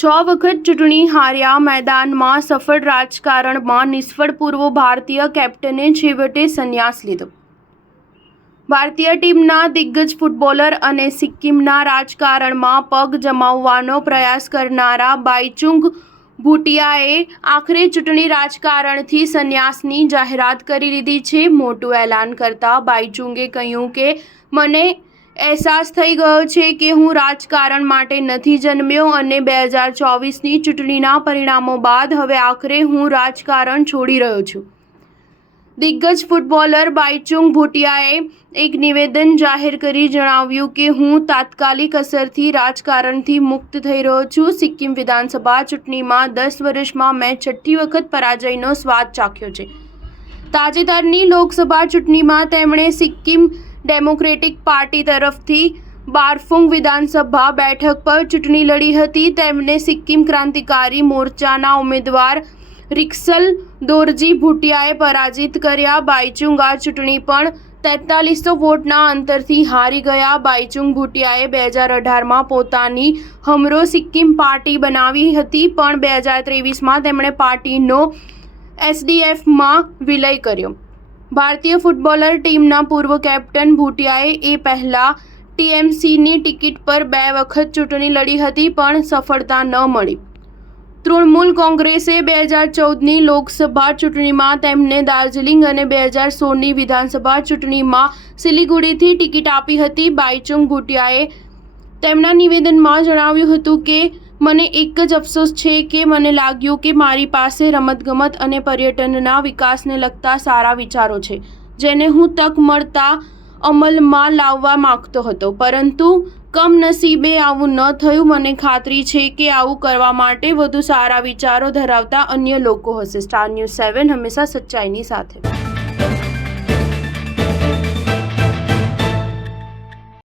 6 વખત ચૂંટણી હાર્યા મેદાનમાં સફળ રાજકારણમાં નિષ્ફળ પૂર્વ ભારતીય કેપ્ટને છેવટે સંન્યાસ લીધો। ભારતીય ટીમના દિગ્ગજ ફૂટબોલર અને સિક્કિમના રાજકારણમાં પગ જમાવવાનો પ્રયાસ કરનારા બાઈચુંગ ભૂટિયાએ આખરે ચૂંટણી રાજકારણથી સંન્યાસની જાહેરાત કરી લીધી છે। મોટું એલાન કરતા બાઈચુંગે કહ્યું કે મને અહેસાસ થઈ ગયો છે કે હું રાજકારણ માટે નથી જન્મ્યો અને 2024ની ચૂંટણીના પરિણામો બાદ હવે આખરે હું રાજકારણ છોડી રહ્યો છું। દિગ્ગજ ફૂટબોલર બાઈચુંગ ભૂટિયાએ એક નિવેદન જાહેર કરી જણાવ્યું કે હું તાત્કાલિક અસરથી રાજકારણથી મુક્ત થઈ રહ્યો છું। સિક્કિમ વિધાનસભા ચૂંટણીમાં 10 વર્ષમાં મેં 6ઠ્ઠી વખત પરાજયનો સ્વાદ ચાખ્યો છે। તાજેતરની લોકસભા ચૂંટણીમાં તેમણે સિક્કિમ ડેમોક્રેટિક પાર્ટી તરફથી બારફુંગ વિધાનસભા બેઠક પર ચૂંટણી લડી હતી। તેમને સિક્કિમ ક્રાંતિકારી મોરચાના ઉમેદવાર રિક્સલ દોરજી ભૂટિયાએ પરાજિત કર્યા। બાઈચુંગ આ ચૂંટણી પણ 4300 વોટના અંતરથી હારી ગયા। બાઈચુંગ ભૂટિયાએ 2018માં પોતાની હમરો સિક્કિમ પાર્ટી બનાવી હતી, પણ 2023માં તેમણે પાર્ટીનો SDFમાં વિલય કર્યો। ભારતીય ફૂટબોલર ટીમના પૂર્વ કેપ્ટન ભૂટિયાએ એ પહેલા TMCની ટિકિટ પર 2 વખત ચૂંટણી લડી હતી, પણ સફળતા ન મળી। તૃણમૂલ કોંગ્રેસે 2014ની લોકસભા ચૂંટણીમાં તેમને દાર્જિલિંગ અને 2016ની વિધાનસભા ચૂંટણીમાં સિલિગુડીથી ટિકિટ આપી હતી। બાઈચુંગ ભૂટિયાએ તેમના નિવેદનમાં જણાવ્યું હતું કે મને એક જ અફસોસ છે કે મને લાગ્યું કે મારી પાસે રમતગમત અને પર્યટનના વિકાસને લગતા સારા વિચારો છે, જેને હું તક મળતા અમલમાં લાવવા માંગતો હતો, પરંતુ કમનસીબે આવું ન થયું। મને ખાતરી છે કે આવું કરવા માટે વધુ સારા વિચારો ધરાવતા અન્ય લોકો હશે। સ્ટાર ન્યૂઝ 7 હંમેશા સચ્ચાઈની સાથે।